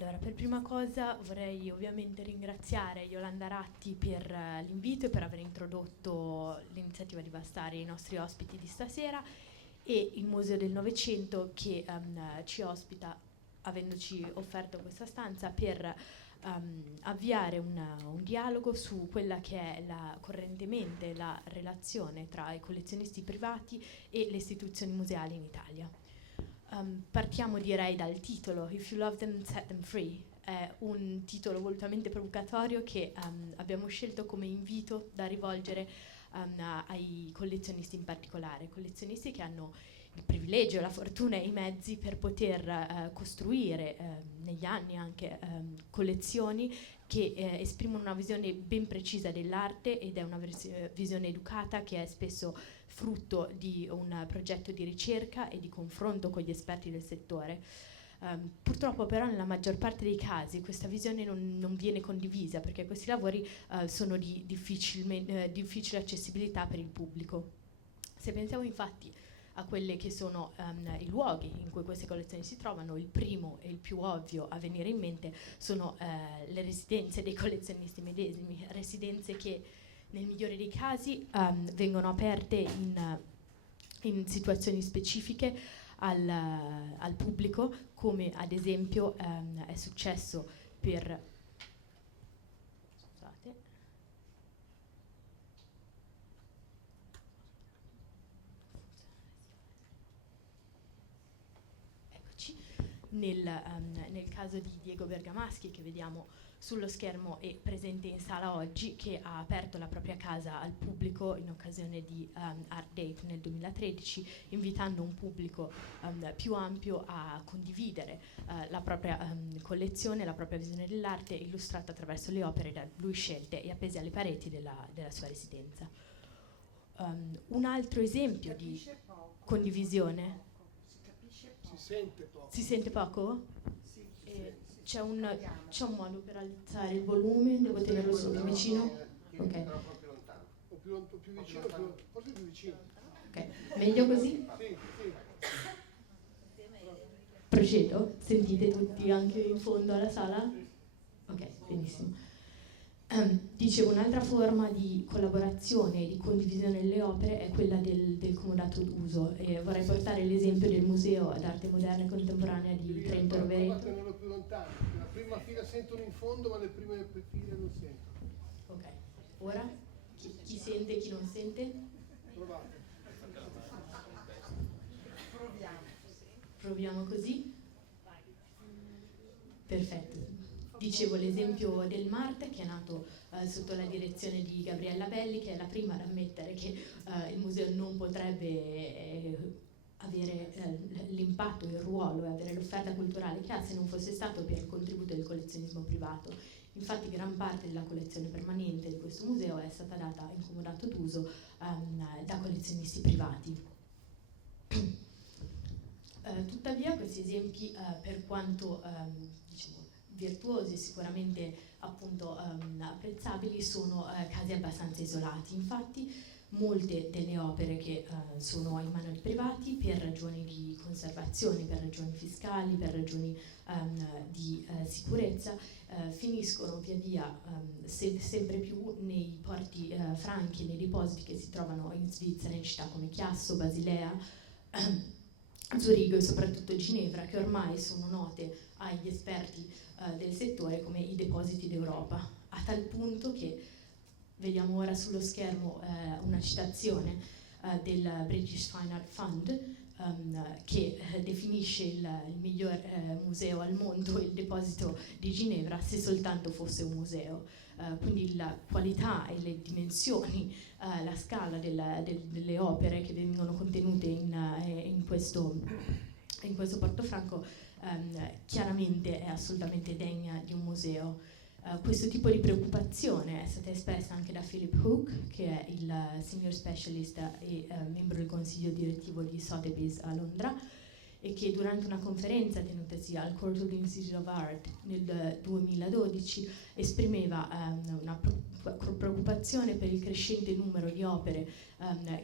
Allora, per prima cosa vorrei ovviamente ringraziare Yolanda Ratti per l'invito e per aver introdotto l'iniziativa di Vastare ai nostri ospiti di stasera, e il Museo del Novecento che ci ospita, avendoci offerto questa stanza per avviare un dialogo su quella che è correntemente la relazione tra i collezionisti privati e le istituzioni museali in Italia. Partiamo, direi, dal titolo, If You Love Them, Set Them Free. È un titolo volutamente provocatorio che abbiamo scelto come invito da rivolgere ai collezionisti in particolare, collezionisti che hanno il privilegio, la fortuna e i mezzi per poter costruire negli anni anche collezioni che esprimono una visione ben precisa dell'arte, ed è una visione educata che è spesso frutto di un progetto di ricerca e di confronto con gli esperti del settore. Purtroppo però nella maggior parte dei casi questa visione non viene condivisa, perché questi lavori sono di difficile accessibilità per il pubblico. Se pensiamo infatti a quelli che sono i luoghi in cui queste collezioni si trovano, il primo e il più ovvio a venire in mente sono le residenze dei collezionisti medesimi, residenze che nel migliore dei casi vengono aperte in situazioni specifiche al pubblico, come ad esempio è successo per... Scusate. Eccoci. Nel caso di Diego Bergamaschi, che vediamo sullo schermo e presente in sala oggi, che ha aperto la propria casa al pubblico in occasione di Art Date nel 2013, invitando un pubblico più ampio a condividere la propria collezione, la propria visione dell'arte, illustrata attraverso le opere da lui scelte e appese alle pareti della sua residenza. Un altro esempio di condivisione. Si sente poco? C'è un modo per alzare il volume? Devo tenerlo solo vicino? Ok. O più vicino, forse più vicino. Ok, meglio così? Sì. Procedo? Sentite tutti anche in fondo alla sala? Ok, benissimo. Dicevo, un'altra forma di collaborazione e di condivisione delle opere è quella del comodato d'uso, e vorrei portare l'esempio del Museo d'Arte Moderna e Contemporanea di Trento Rovereto. Tenerlo più lontano, la prima fila sentono in fondo, ma le prime file non sentono. Ok, ora? Chi sente e chi non sente? Provate. Proviamo così? Perfetto. Dicevo l'esempio del Marte, che è nato sotto la direzione di Gabriella Belli, che è la prima ad ammettere che il museo non potrebbe avere l'impatto, il ruolo e avere l'offerta culturale che ha se non fosse stato per il contributo del collezionismo privato. Infatti gran parte della collezione permanente di questo museo è stata data in comodato d'uso da collezionisti privati. Tuttavia questi esempi, per quanto virtuosi e sicuramente appunto apprezzabili, sono casi abbastanza isolati. Infatti molte delle opere che sono in mano di privati, per ragioni di conservazione, per ragioni fiscali, per ragioni di sicurezza, finiscono via via sempre più nei porti franchi, nei depositi che si trovano in Svizzera, in città come Chiasso, Basilea, Zurigo e soprattutto Ginevra, che ormai sono note agli esperti del settore come i depositi d'Europa, a tal punto che vediamo ora sullo schermo una citazione del British Fine Art Fund che definisce il miglior museo al mondo il deposito di Ginevra, se soltanto fosse un museo. Quindi la qualità e le dimensioni, la scala delle opere che vengono contenute in questo portofranco chiaramente è assolutamente degna di un museo. Questo tipo di preoccupazione è stata espressa anche da Philip Hook, che è il senior specialist e membro del consiglio direttivo di Sotheby's a Londra, e che durante una conferenza tenutasi al Courtauld Institute of Art nel 2012 esprimeva una preoccupazione per il crescente numero di opere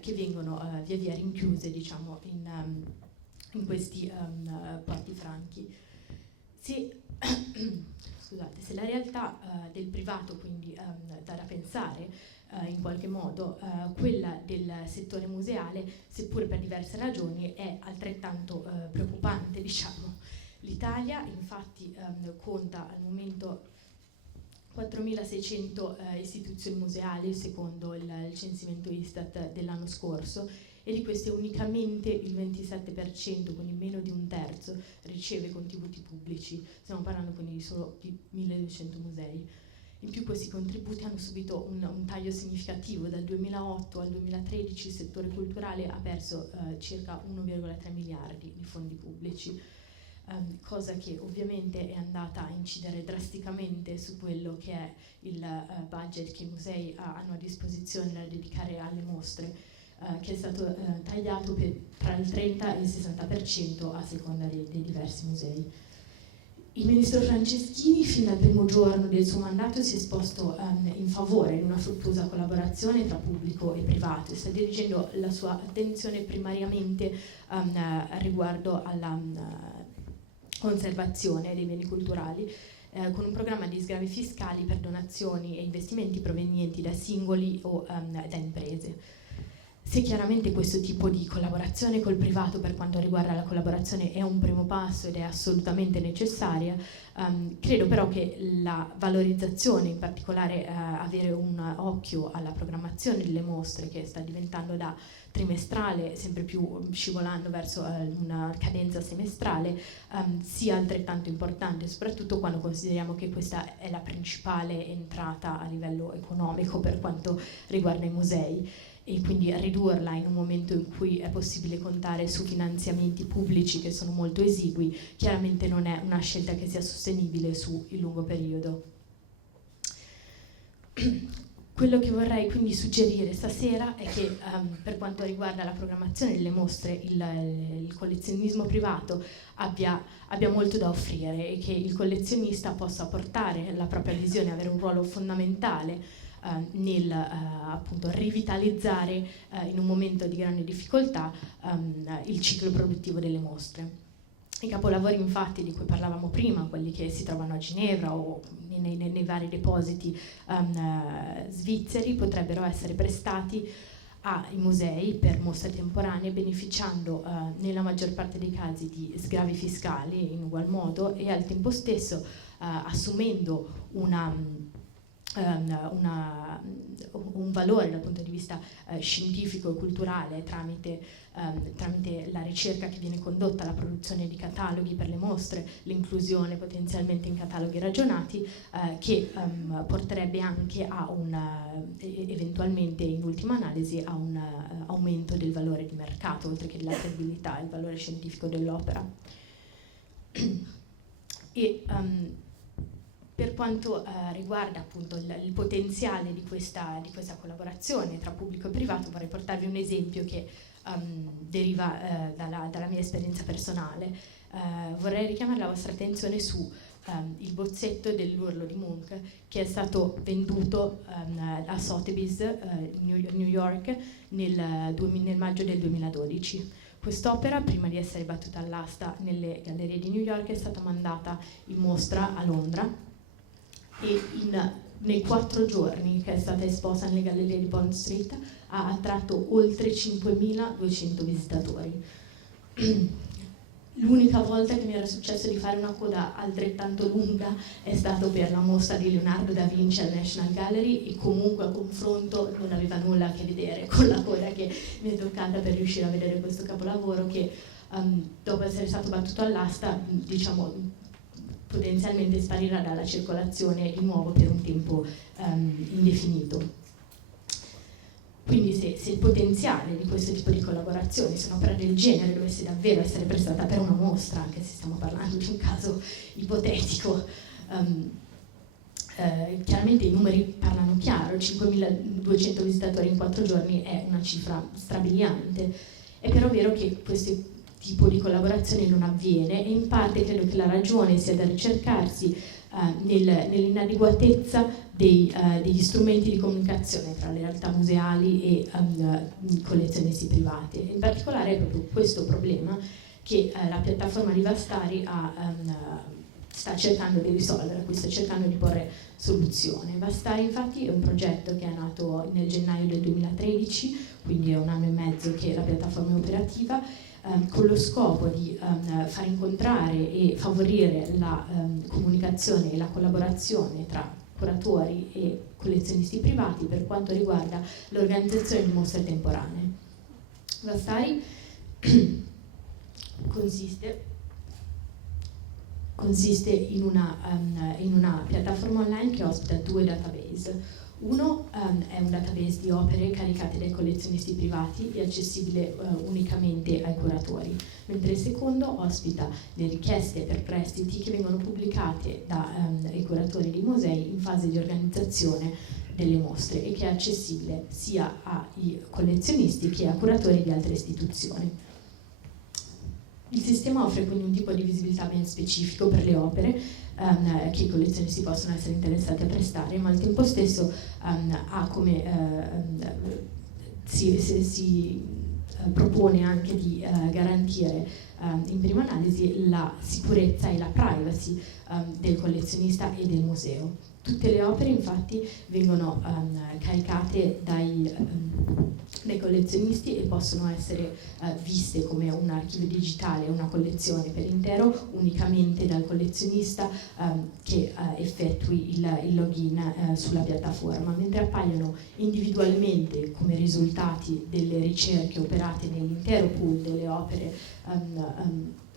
che vengono via via rinchiuse, diciamo, in questi porti franchi. Se scusate, se la realtà del privato quindi dà da pensare in qualche modo, quella del settore museale, seppur per diverse ragioni, è altrettanto preoccupante, diciamo. L'Italia infatti conta al momento 4.600 istituzioni museali secondo il censimento Istat dell'anno scorso, e di queste unicamente il 27%, quindi meno di un terzo, riceve contributi pubblici. Stiamo parlando quindi solo di 1.200 musei. In più questi contributi hanno subito un taglio significativo. Dal 2008 al 2013 il settore culturale ha perso circa 1,3 miliardi di fondi pubblici, cosa che ovviamente è andata a incidere drasticamente su quello che è il budget che i musei hanno a disposizione da dedicare alle mostre, che è stato tagliato tra il 30 e il 60% a seconda dei diversi musei. Il ministro Franceschini, fin dal primo giorno del suo mandato, si è esposto in favore di una fruttuosa collaborazione tra pubblico e privato e sta dirigendo la sua attenzione primariamente riguardo alla conservazione dei beni culturali, con un programma di sgravi fiscali per donazioni e investimenti provenienti da singoli o da imprese. Se chiaramente questo tipo di collaborazione col privato per quanto riguarda la collaborazione è un primo passo ed è assolutamente necessaria, credo però che la valorizzazione, in particolare avere un occhio alla programmazione delle mostre, che sta diventando da trimestrale sempre più scivolando verso una cadenza semestrale, sia altrettanto importante, soprattutto quando consideriamo che questa è la principale entrata a livello economico per quanto riguarda i musei, e quindi ridurla in un momento in cui è possibile contare su finanziamenti pubblici che sono molto esigui, chiaramente non è una scelta che sia sostenibile sul lungo periodo. Quello che vorrei quindi suggerire stasera è che per quanto riguarda la programmazione delle mostre il collezionismo privato abbia molto da offrire e che il collezionista possa portare la propria visione, avere un ruolo fondamentale nel appunto rivitalizzare in un momento di grande difficoltà il ciclo produttivo delle mostre. I capolavori infatti di cui parlavamo prima, quelli che si trovano a Ginevra o nei vari depositi svizzeri, potrebbero essere prestati ai musei per mostre temporanee, beneficiando nella maggior parte dei casi di sgravi fiscali in ugual modo e al tempo stesso assumendo un valore dal punto di vista scientifico e culturale tramite la ricerca che viene condotta, la produzione di cataloghi per le mostre, l'inclusione potenzialmente in cataloghi ragionati, che porterebbe anche a eventualmente in ultima analisi a un aumento del valore di mercato, oltre che della credibilità e il valore scientifico dell'opera. E per quanto riguarda appunto il potenziale di questa collaborazione tra pubblico e privato, vorrei portarvi un esempio che deriva dalla mia esperienza personale. Vorrei richiamare la vostra attenzione su il bozzetto dell'Urlo di Munch, che è stato venduto a Sotheby's New York nel maggio del 2012. Quest'opera, prima di essere battuta all'asta nelle gallerie di New York, è stata mandata in mostra a Londra e nei 4 giorni che è stata esposta nelle gallerie di Bond Street ha attratto oltre 5.200 visitatori. L'unica volta che mi era successo di fare una coda altrettanto lunga è stato per la mostra di Leonardo da Vinci al National Gallery, e comunque a confronto non aveva nulla a che vedere con la coda che mi è toccata per riuscire a vedere questo capolavoro che dopo essere stato battuto all'asta, diciamo, potenzialmente sparirà dalla circolazione di nuovo per un tempo indefinito. Quindi se il potenziale di questo tipo di collaborazione, se un'opera del genere dovesse davvero essere prestata per una mostra, anche se stiamo parlando di un caso ipotetico, chiaramente i numeri parlano chiaro, 5.200 visitatori in 4 giorni è una cifra strabiliante. È però vero che questo tipo di collaborazione non avviene, e in parte credo che la ragione sia da ricercarsi nell'inadeguatezza degli strumenti di comunicazione tra le realtà museali e i collezionisti privati. In particolare è proprio questo problema che la piattaforma di Vastari ha sta cercando di risolvere, a cui sta cercando di porre soluzione. Vastari infatti è un progetto che è nato nel gennaio del 2013, quindi è un anno e mezzo che la piattaforma è operativa, con lo scopo di far incontrare e favorire la comunicazione e la collaborazione tra curatori e collezionisti privati per quanto riguarda l'organizzazione di mostre temporanee. Vastari consiste in una piattaforma online che ospita 2 database. Uno è un database di opere caricate dai collezionisti privati e accessibile unicamente ai curatori, mentre il secondo ospita le richieste per prestiti che vengono pubblicate dai curatori dei musei in fase di organizzazione delle mostre e che è accessibile sia ai collezionisti che a curatori di altre istituzioni. Il sistema offre quindi un tipo di visibilità ben specifico per le opere che i collezionisti possono essere interessati a prestare, ma al tempo stesso ha come si propone anche di garantire in prima analisi la sicurezza e la privacy del collezionista e del museo. Tutte le opere infatti vengono caricate dai collezionisti e possono essere viste come un archivio digitale, una collezione per intero, unicamente dal collezionista che effettui il login sulla piattaforma, mentre appaiono individualmente come risultati delle ricerche operate nell'intero pool delle opere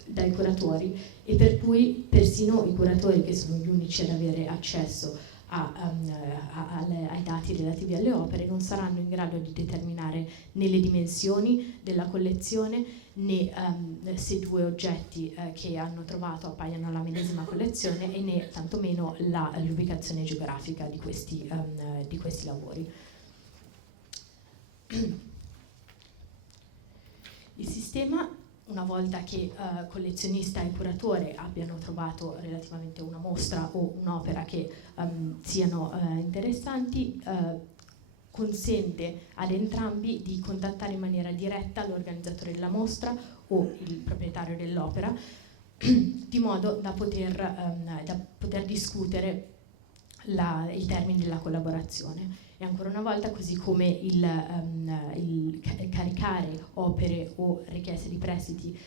dai curatori, e per cui persino i curatori, che sono gli unici ad avere accesso ai dati relativi alle opere, non saranno in grado di determinare né le dimensioni della collezione né se 2 oggetti che hanno trovato appaiono alla medesima collezione, e né tantomeno l'ubicazione geografica di questi lavori. Il sistema, una volta che collezionista e curatore abbiano trovato relativamente una mostra o un'opera che siano interessanti, consente ad entrambi di contattare in maniera diretta l'organizzatore della mostra o il proprietario dell'opera, di modo da poter discutere i termini della collaborazione. E ancora una volta, così come il caricare opere o richieste di prestiti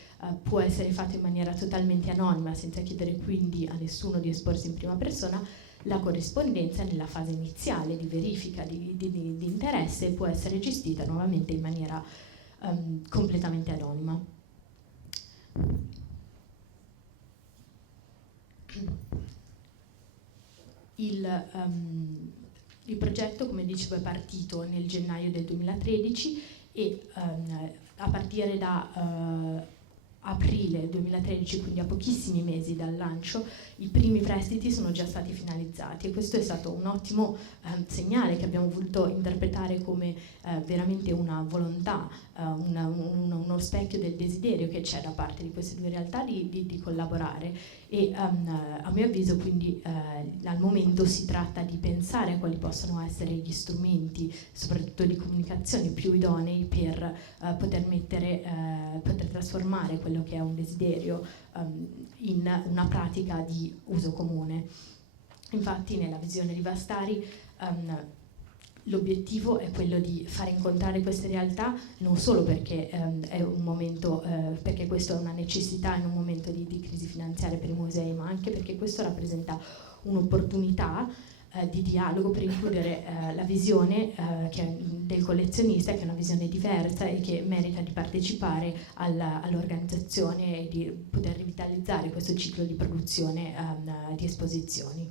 può essere fatto in maniera totalmente anonima, senza chiedere quindi a nessuno di esporsi in prima persona, la corrispondenza nella fase iniziale di verifica di interesse può essere gestita nuovamente in maniera completamente anonima. Il progetto, come dicevo, è partito nel gennaio del 2013 e a partire da aprile 2013, quindi a pochissimi mesi dal lancio, i primi prestiti sono già stati finalizzati, e questo è stato un ottimo segnale che abbiamo voluto interpretare come veramente una volontà, uno specchio del desiderio che c'è da parte di queste 2 realtà di collaborare. E a mio avviso quindi al momento si tratta di pensare a quali possono essere gli strumenti, soprattutto di comunicazione, più idonei per poter trasformare quello che è un desiderio in una pratica di uso comune. Infatti nella visione di Vastari l'obiettivo è quello di far incontrare queste realtà, non solo perché è un momento, perché questo è una necessità in un momento di crisi finanziaria per i musei, ma anche perché questo rappresenta un'opportunità di dialogo per includere la visione del collezionista, che è una visione diversa e che merita di partecipare all'organizzazione e di poter rivitalizzare questo ciclo di produzione di esposizioni.